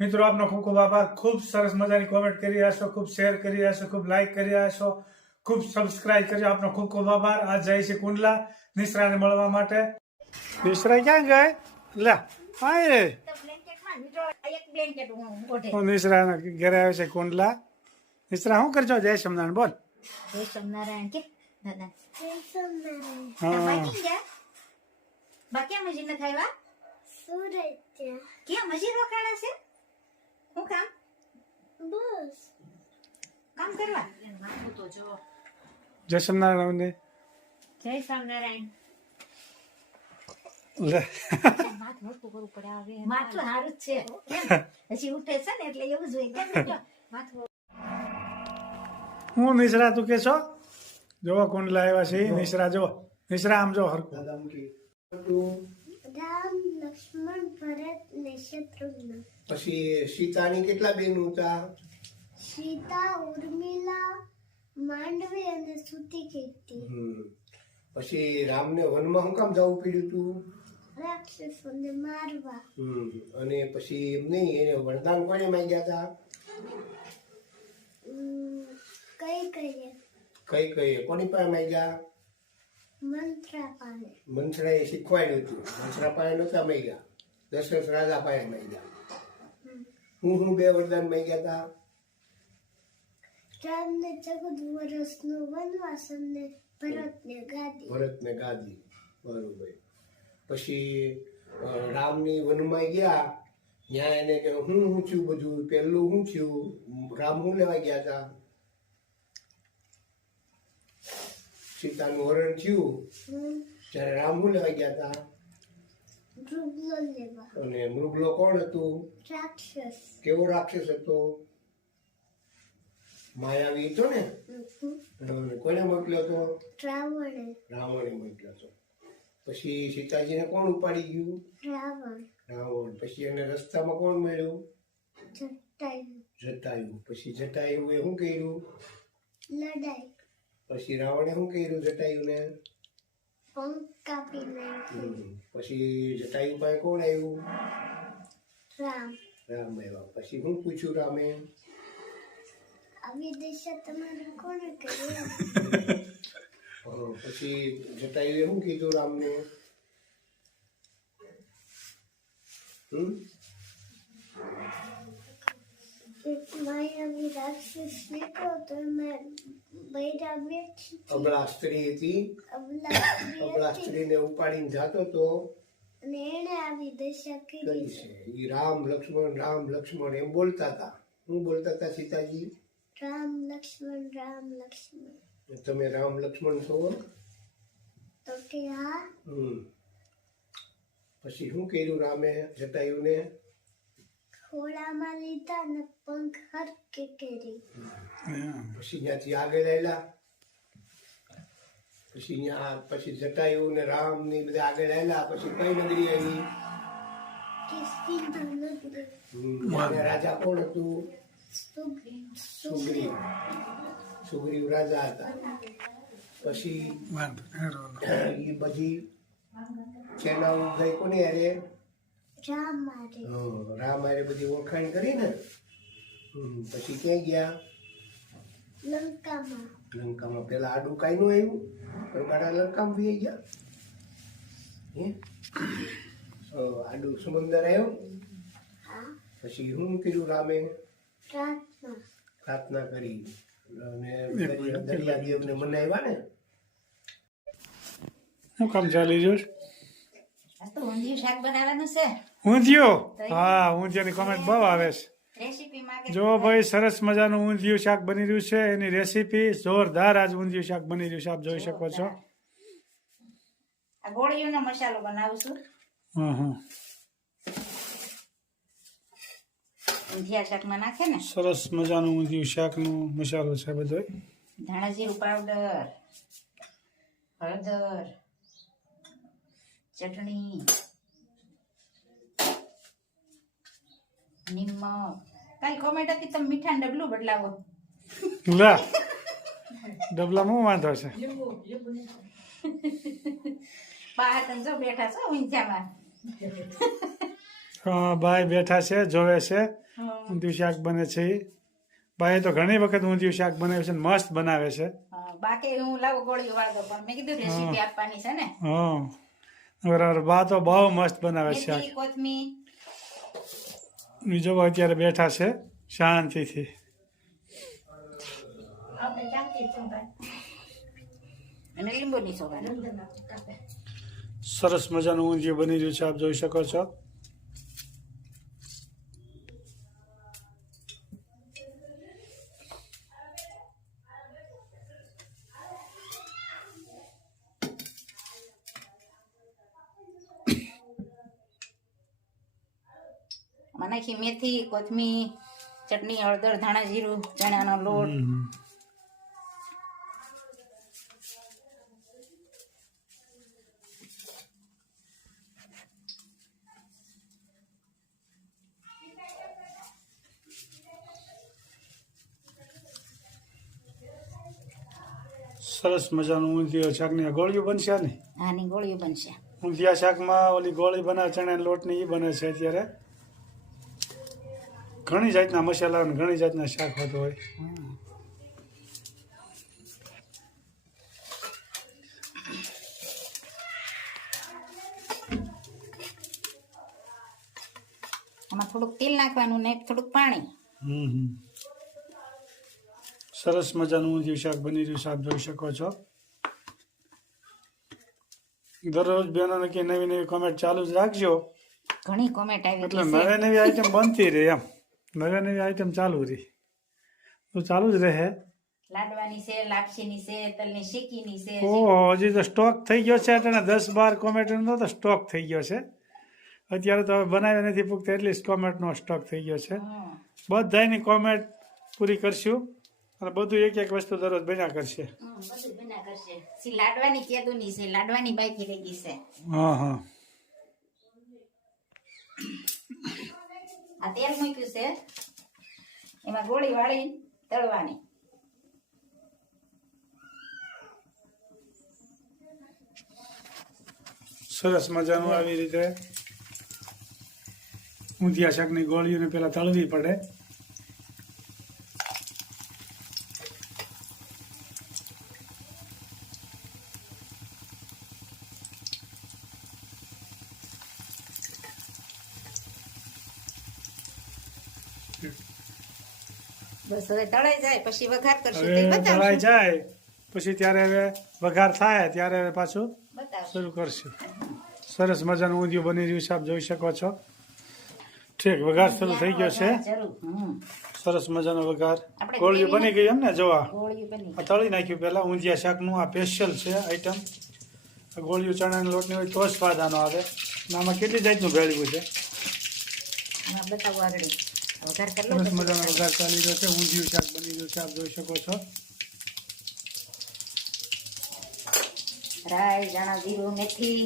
મિત્રો આપનો ખૂબ ખૂબ આભાર. ખૂબ સરસ મજાની કોમેન્ટ કરી રહ્યા છો, ખૂબ શેર કરી રહ્યા છો, ખૂબ લાઈક કરી રહ્યા છો, ખૂબ સબસ્ક્રાઇબ કર્યો. આપનો ખૂબ ખૂબ આભાર. આજ જાય છે કુંડલા નિશ્રાને મળવા માટે. નિશ્રા ક્યાં ગઈ? લે હા નિશ્રા ઘરે આવે છે કુંડલા. નિશ્રા શું કરજો? જય સોમનારાયણ બોલ. જય સોમનારાયણ કે દાદા હા બાકી મજી ન ખાવા સુરત કે મજી રોકાણા છે હું કામ બસ કામ કરવા માથું તો જો જય સોમનારાયણ. જય સોમનારાયણ લે માથું હરકું કરવું પડે આવે માથું સારું જ છે હજી ઉઠે છે ને એટલે એવું જ હોય કેમ માથું હું નિશ્રા તું કે છો? જો કુંડલા આવ્યા છે નિશ્રા. જો નિશ્રા આમ જો હરકું. રામ લક્ષ્મણ ભરત ને શત્રુઘ્ન. પછી સીતાની કેટલા બેન હતા? સીતા ઉર્મિલા માંડવી અને સુતી કીર્તિ. પછી રામને વનમાં શું કામ જવું પડ્યું હતું? રાક્ષસોને મારવા. અને પછી એમ નહીં, એને વરદાન કોને માંગ્યા હતા? કઈ કઈ કઈ કોની પાસે માંગ્યા? મંત્રા પાને. મંથરાએ શીખવાડ્યું હતું. મંથરા પાસે નહોતા માંગ્યા, દશરથ રાજા પાસે માંગ્યા. હું બે વરદાન માંગ્યા હતા? રામને 14 વર્ષનો વનવાસ અને ભરતને ગાદી. ભરતને ગાદી. બરોબર. પછી રામની વનમાં ગયા, ત્યાં એને કે હું થયું બધું? પહેલું શું થયું? રામ શું લેવા ગયા હતા? સીતાનું હરણ થયું ત્યારે રામ શું લેવા ગયા હતા? મૃગલો લેવા. અને મૃગલો કોણ હતું? રાક્ષસ. કેવો રાક્ષસ હતો? માયાવી હતો ને. કોને મોકલ્યો હતો? રાવણે. રાવણે મોકલ્યો હતો. પછી સીતાજીને કોણ ઉપાડી ગયું? રાવણ. પછી એને રસ્તામાં કોણ મળ્યું? જટાયુ. પછી જટાયુએ શું કર્યું? લડાઈ. પછી રાવણે શું કર્યું જટાયુને? પંખ કાપી નાખ્યો. પછી જટાયુ પાસે કોણ આવ્યું? રામ આવ્યા. પછી શું પૂછ્યું રામે? આવી દિશા તમારે કોને કરી? પછી જટાયુએ શું કીધું રામને? એક માયાવી રાક્ષસ નીકળ્યો તો એમાં બૈરા બેઠી અબળા સ્ત્રી હતી. અબળા સ્ત્રીને ઉપાડીને જાતો તો અને એને આવી દશા કરી કરી છે. એ રામ લક્ષ્મણ એમ બોલતા હતા. શું બોલતા હતા સીતાજી? રામ લક્ષ્મણ. તમે રામ લક્ષ્મણ છો? તો કે હા. પછી શું કર્યું રામે જટાયુને? ખોળામાં લીધા ને પંખ હરકે કરી. પછી ત્યાંથી આગળ આવેલા. પછી જટાયુ ને રામ ને બધા આગળ આવેલા. પછી કઈ નગરી આવી? રાજા કોણ હતું? સુગ્રીવ રાજા હતા. પછી એ બધી સેનાઓ ગઈ કોની હારે? રામ હારે બધી ઓળખાણ કરી ને. પછી ક્યાં ગયા? લંકામાં. પેલા આડું કાઈ નું આવ્યું? પણ લંકામાં બી ગયા. આડું સમુદર આવ્યો. પછી શું કર્યું રામે? પ્રાર્થના કરી અને દરિયાદેવને મનાવ્યા ને. શું કામ ચાલી જોશ? તો ઊંધિયું શાક બનાવવાનું છે. ઊંધિયું? હા, ઊંધિયાની કોમેન્ટ બહુ આવે છે. રેસીપી માંગે જો ભાઈ સરસ મજાનું ઊંધિયું શાક બની રહ્યું છે. એની રેસીપી જોરદાર. આજ ઊંધિયું શાક બની રહ્યું છે, આપ જોઈ શકો છો. આ ગોળીઓનો મસાલો બનાવું છું. ઊંધિયા શાકમાં નાખે ને સરસ મજાનું ઊંધિયું શાકનો મસાલો છે બધો. ધાણા જીરું પાવડર, હળદર, ચટણી, નિમક. કાલ કોમેન્ટ હતી તમે મીઠા ડબલું બદલાવો. લા ડબલામાં વાંધો છે? બહાર તમે જો બેઠા છો ઊંઝામાં. બાઈ બેઠા છે જોવે છે ઊંધિયું શાક બને છે ઈ. બાઈએ તો ઘણી વખત ઊંધિયું શાક બનાવ્યું છે ને મસ્ત બનાવે છે. બાકી હું લાવું ગોળીઓ વાળો પણ મેં કીધું રેસીપી આપવાની છે ને. હા બરાબર. બા તો બહુ મસ્ત બનાવે છે શાક. મેથી કોથમીર બીજો અત્યારે બેઠા છે શાંતિથી. આપણે ચાલતી છું ભાઈ. અને લીંબુ ની સોગાન સરસ મજાનું ઊંધિયું બની રહ્યું છે, આપ જોઈ શકો છો. નાખી મેથી કોથમીર ચટણી હળદર ધાણા જીરું ચણાનો લોટ. સરસ મજાનું ઊંધિયું શાકની ગોળીઓ બનશે ને. આની ગોળીઓ બનશે. ઊંધિયા શાકમાં ઓલી ગોળી બનાવે ચણાના લોટની એ બને છે અત્યારે. ઘણી જાતના મસાલા અને ઘણી જાતના શાક હોતો હોય. આમાં થોડુંક તેલ નાખવાનું ને થોડુંક પાણી. સરસ મજાનું ઊંધિયું શાક બની રહ્યું છે, આપ જોઈ શકો છો. દરરોજ બહેનોને કે નવી નવી કોમેન્ટ ચાલુ જ રાખજો. ઘણી કોમેન્ટ આવી એટલે નવી નવી આઈટમ બનતી રહે એમ. નવી નવી આઈટમ ચાલુ રહી તો ચાલુ જ રહે. લાડવાની છે, લાપસીની છે, તલની શીકીની છે. ઓહો, હજી તો સ્ટોક થઈ ગયો છે. એટલે 10-12 કોમેન્ટનો તો સ્ટોક થઈ ગયો છે. અત્યારે તો હવે બનાવી નથી પૂગતા એટલી કોમેન્ટનો સ્ટોક થઈ ગયો છે. બધાની કોમેન્ટ પૂરી કરશું અને બધું એક એક વસ્તુ દરરોજ બન્યા કરશે. બધું બન્યા કરશે. લાડવાની કેદુની છે, લાડવાની બાકી રહી ગઈ છે. હા હા. આ તેલ મૂક્યું છે, એમાં ગોળી વાળી તળવાની. સરસ મજાનું આવી રીતે ઊંધિયા શાકની ગોળીઓને પેલા તળવી પડે. બસ હવે તળાઈ જાય પછી વઘાર કરશું. તે હવે બતાવશું. તળાઈ જાય પછી ત્યારે હવે વઘાર થાય ત્યારે હવે પાછું બતાવશું. શરૂ કરશું. સરસ મજાનું ઊંધિયું બની રહ્યું છે, આપ જોઈ શકો છો. ઠીક, વઘાર શરૂ થઈ ગયો છે. જરૂર. સરસ મજાનો વઘાર. આપણે ગોળીઓ બની ગઈ એમ ને. જોવા ગોળીઓ બની. આ તળી નાખ્યું પેલા. ઊંધિયા શાકનું આ સ્પેશિયલ છે આઈટમ. ગોળીઓ ચણાના લોટની હોય તો જ સ્વાદ આનો આવે. અને આમાં કેટલી જાતનું ભેળવ્યું છે. આમાં બતાવું આગળ વઘાર કરી લો. સરસ મજાનો વઘાર ચાલી રહ્યો છે. ઊંધિયું શાક બની રહ્યું છે, આપ જોઈ શકો છો. રાઈ ધાણા જીરું મેથી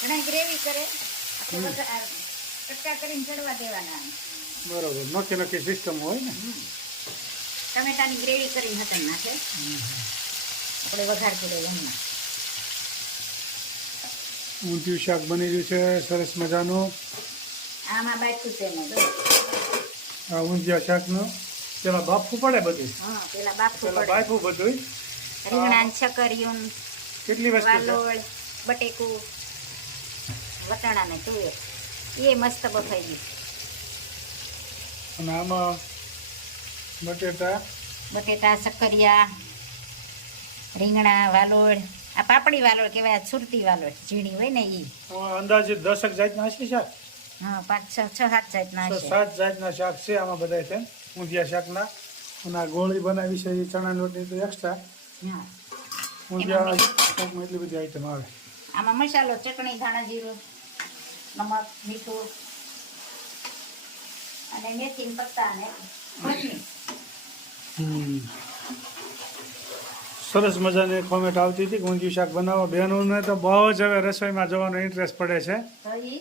ઘણા ગ્રેવી કરે આપણે કટકા કરીને ચડવા દેવાના. બરોબર. નોખી નોખી સિસ્ટમ હોય ને. ટમેટાની ગ્રેવી કરીને હતન નાખે. આપણે વઘાર કર્યો એમના. ઊંધિયું શાક બની રહ્યું છે સરસ મજાનું. આમાં બાફું છે ને. આ ઊંધિયા શાકનું પેલા બાફવું પડે બધું. હા, પેલા બાફું પેલા પડે. બાફવું બધું. રીંગણા છકરિયું કેટલી વસ્તુ છે. વાલોળ બટેકું વટાણા ને તુવેર એ મસ્ત બફાઈ ગયું. અને આમાં બટેટા સક્કરિયા રીંગણા વાલોળ. આ પાપડી વાલોળ કહેવાય. સુરતી વાલોળ ઝીણી હોય ને ઈ. અંદાજે 10 જાતના હશે શાક. હા, 5-6-7 જાતના હશે. 7 જાતના શાક છે આમાં બધા છે ઊંધિયા શાકના. અને આ ગોળી બનાવી છે એ ચણા લોટની તો એક્સ્ટ્રા. હા, ઊંધિયા શાકમાં એટલી બધી આઈટમ આવે. આમાં મસાલો ચટણી ધાણા જીરું નમક મીઠું અને મેથી પત્તા ને કોથમીર. સરસ મજાની કોમેન્ટ આવતી હતી કે ઊંધિયું શાક બનાવો. બહેનોને તો બહુ જ હવે રસોઈમાં જવાનો ઇન્ટરેસ્ટ પડે છે. તો ઈ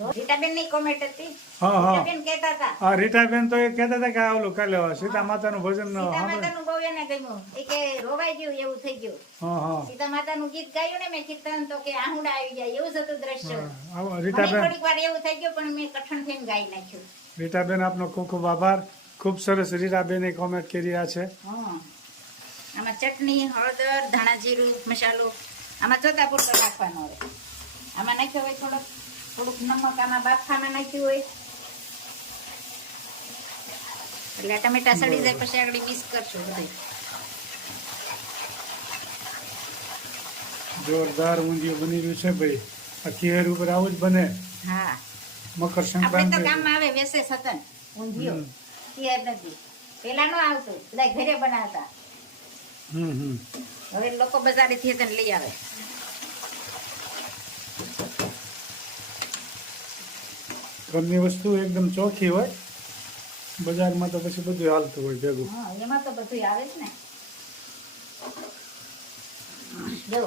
રીટાબેન ની કોમેન્ટ હતી. હા હા રીટાબેન કહેતા હતા આ રીટાબેન તો એ કહેતા હતા કે આ ઓલું કાલે સીતા માતાનું ભજન સીતા સાંભળે. માતાનું બહુ એને ગમ્યું. એ કે રોવાઈ ગયું એવું થઈ ગયું. હા હા સીતા માતાનું ગીત ગાયું ને મેં કીર્તન તો કે આહુડા આવી જાય એવું જ હતું દ્રશ્ય. આવો મને રીટાબેન થોડીક વાર એવું થઈ ગયું પણ મેં કઠણ થઈને ગાઈ નાખ્યું. રીટાબેન આપનો ખૂબ ખૂબ આભાર. ખૂબ સરસ રીટાબેને કોમેન્ટ કરી રહ્યા છે. હા. આમાં ચટણી, હળદર, ધાણા જીરું, મસાલો આમાં ચોથા પૂરતો નાખવાનો હોય. આમાં નાખ્યો હોય થોડુંક નમક આમાં બાફામાં નાખ્યું હોય એટલે આ ટમેટા સડી જાય પછી આગળ મિક્સ કરશું બધું. જોરદાર ઊંધિયું બની રહ્યું છે ભાઈ. આ ખીર ઉપર આવું જ બને. હા મકર આપણે તો સંક્રાંતિ કામમાં આવે વેસે સતન ઊંધિયું તૈયાર નથી. પેલા નો આવતું બધા ઘરે બનાવતા. હવે લોકો બજારેથી તને લઈ આવે. ઘરની વસ્તુ એકદમ ચોખ્ખી હોય, બજારમાં તો પછી બધું હાલતું હોય ભેગું. હા એમાં તો બધું આવે જ ને. જો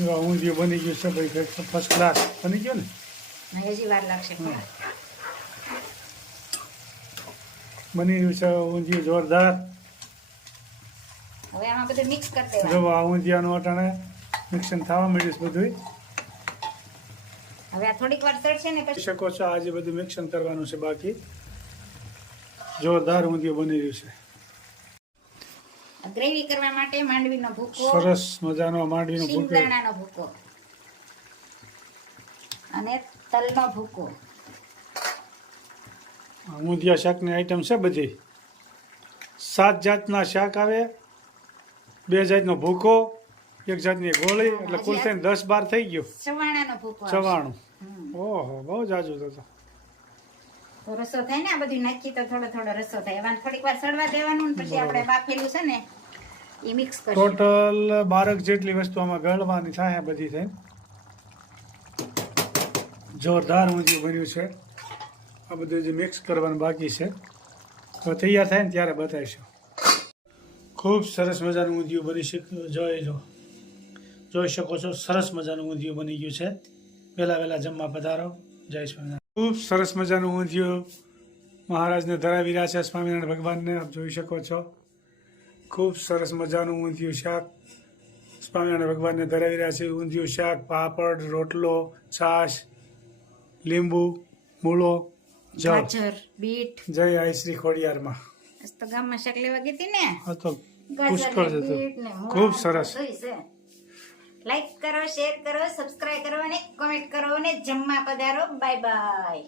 એવા ઊંધિયું બની ગયું છે ભાઈ, ફર્સ્ટ ક્લાસ બની ગયો ને. હજી વાર લાગશે. બની રહ્યું છે ઊંધિયું જોરદાર. હવે આમાં બધું મિક્સ કરી દેવાનું. જો આ ઊંધિયાનું અટાણે મિક્સન થવા મળ્યું છે બધું. હવે આ થોડીક વાર ચડશે ને જોઈ પછી શકો છો આજે બધું મિક્સન કરવાનું છે બાકી. જોરદાર ઊંધિયું બની રહ્યું છે. ગ્રેવી કરવા માટે માંડવીનો ભૂકો, સરસ મજાનો માંડવીનો ભૂકો, શિંગદાણાનો ભૂકો અને તલનો ભૂકો. ઊંધિયા શાકની આઈટમ છે બધી. 7 જાતના શાક આવે, 2 જાતનો ભૂકો, 1 જાતની ગોળી, એટલે કુલ થઈને 10-12 થઈ ગયું. ચવાણાનો ભૂકો આવશે. 94. ઓહો બહુ જાજુ તો. તો રસો થાય ને આ બધું નાખી તો થોડો થોડો રસો થાય. એમાં થોડીક વાર સડવા દેવાનું ને પછી આપણે બાફેલું છે ને એ મિક્સ કરીશું. ટોટલ 12 જેટલી વસ્તુ આમાં ગળવાની થાય બધી થઈને. જોરદાર ઊંધિયું બન્યું છે. આ બધું જે મિક્સ કરવાનું બાકી છે તો તૈયાર થાય ને ત્યારે બતાવીશું. ખૂબ સરસ મજાનું ઊંધિયું બની જોઈ શકો છો. સરસ મજાનું ઊંધિયું બની ગયું છે. વહેલા જમવા પધારો. જય સ્વામિનારાયણ. ખૂબ સરસ મજાનું ઊંધિયું મહારાજને ધરાવી રહ્યા છે, સ્વામિનારાયણ ભગવાનને. આપ જોઈ શકો છો. ખૂબ સરસ મજાનું ઊંધિયું શાક સ્વામિનારાયણ ભગવાનને ધરાવી રહ્યા છે. ઊંધિયું શાક, પાપડ, રોટલો, છાશ, લીંબુ, મૂળો, જવ. ગાજર, બીટ. જય આઈ શ્રી ખોડિયારમાં. આજ તો ગામમાં શાક લેવા ગઈ હતી ને. આ તો ગાજર પુષ્કળ ને જતું. બીટ ને મૂળા ખૂબ ને સરસ. બધુંય છે. લાઈક કરો, શેર કરો, સબસ્ક્રાઇબ કરો અને કોમેન્ટ કરો અને જમવા પધારો. Bye bye.